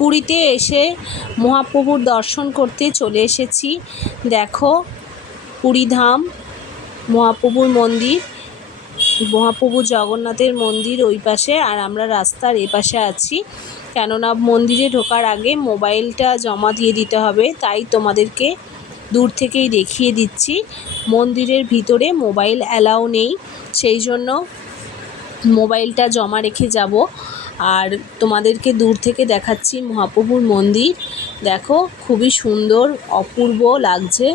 পুরীতে এসে মহাপ্রভুর দর্শন করতে চলে এসেছি। দেখো পুরীধাম মহাপ্রভুর মন্দির, মহাপ্রভু জগন্নাথের মন্দির ওই পাশে, আর আমরা রাস্তার এ পাশে আছি। কেননা মন্দিরে ঢোকার আগে মোবাইলটা জমা দিয়ে দিতে হবে, তাই তোমাদেরকে দূর থেকেই দেখিয়ে দিচ্ছি। মন্দিরের ভিতরে মোবাইল অ্যালাউ নেই, সেই জন্য মোবাইলটা জমা রেখে যাব। আর তোমাদেরকে দূর থেকে দেখাচ্ছি মহাপ্রভুর মন্দির। দেখো খুবই সুন্দর, অপূর্ব লাগছে।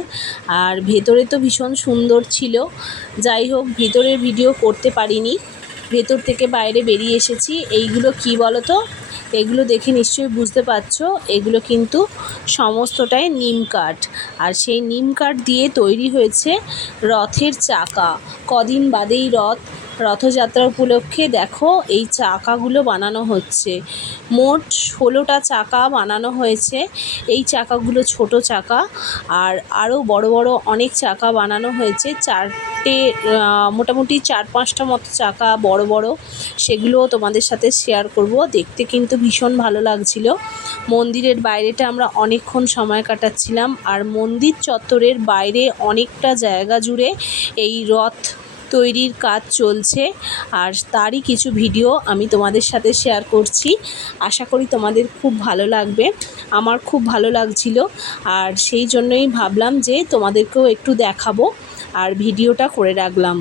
আর ভেতরে তো ভীষণ সুন্দর ছিল। যাই হোক, ভেতরের ভিডিও করতে পারিনি, ভেতর থেকে বাইরে বেরিয়ে এসেছি। এইগুলো কি বলো তো? এগুলো দেখে নিশ্চয়ই বুঝতে পারছো, এগুলো কিন্তু সমস্তটাই নিম কাঠ। আর সেই নিম কাঠ দিয়ে তৈরি হয়েছে রথের চাকা। কদিন বাদেই রথযাত্রা উপলক্ষে দেখো এই চাকাগুলো বানানো হচ্ছে। মোট 16টা চাকা বানানো হয়েছে। এই চাকাগুলো ছোট চাকা, আর আরও বড় বড় অনেক চাকা বানানো হয়েছে। মোটামুটি 4-5টা মতো চাকা বড় বড়, সেগুলোও তোমাদের সাথে শেয়ার করব। দেখতে কিন্তু ভীষণ ভালো লাগছিল। মন্দিরের বাইরেটা আমরা অনেকক্ষণ সময় কাটাচ্ছিলাম, আর মন্দির চত্বরের বাইরে অনেকটা জায়গা জুড়ে এই রথ তৈরির কাজ চলছে, আর তারই কিছু ভিডিও আমি তোমাদের সাথে শেয়ার করছি। আশা করি তোমাদের খুব ভালো লাগবে। আমার খুব ভালো লাগছিল, আর সেই জন্যই ভাবলাম যে তোমাদেরকেও একটু দেখাবো, আর ভিডিওটা করে রাখলাম।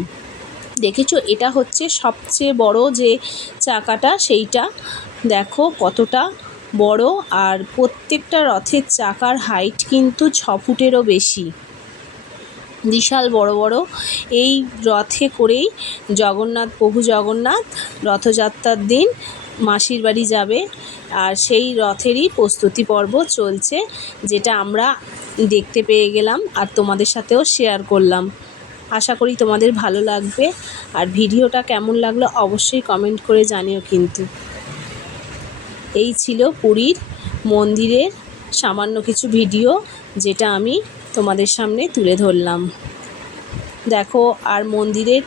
দেখেছো, এটা হচ্ছে সবচেয়ে বড় যে চাকাটা, সেইটা দেখো কতটা বড়। আর প্রত্যেকটা রথের চাকার হাইট কিন্তু 6 ফুটেরও বেশি, বিশাল বড় বড়। এই রথে করেই প্রভু জগন্নাথ রথযাত্রার দিন মাসির বাড়ি যাবে, আর সেই রথেরই প্রস্তুতি পর্ব চলছে, যেটা আমরা দেখতে পেয়ে গেলাম আর তোমাদের সাথেও শেয়ার করলাম। আশা করি তোমাদের ভালো লাগবে, আর ভিডিওটা কেমন লাগলো অবশ্যই কমেন্ট করে জানিও কিন্তু। এই ছিল পুরীর মন্দিরের সামান্য কিছু ভিডিও, যেটা আমি তোমাদের সামনে তুলে ধরলাম। দেখো, আর মন্দিরের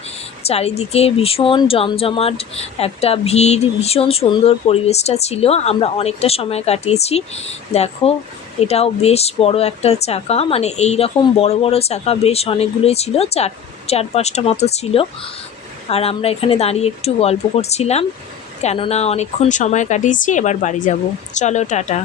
চারিদিকে ভীষণ জমজমাট একটা ভিড়, ভীষণ সুন্দর পরিবেশটা ছিল। আমরা অনেকটা সময় কাটিয়েছি। দেখো, এটাও বেশ বড় একটা চাকা, মানে এই রকম বড় বড় চাকা বেশ অনেকগুলোই ছিল, 4-5টা মতো ছিল। আর আমরা এখানে দাঁড়িয়ে একটু গল্প করছিলাম, কেননা অনেকক্ষণ সময় কাটিয়েছি, এবার বাড়ি যাব। চলো, টাটা।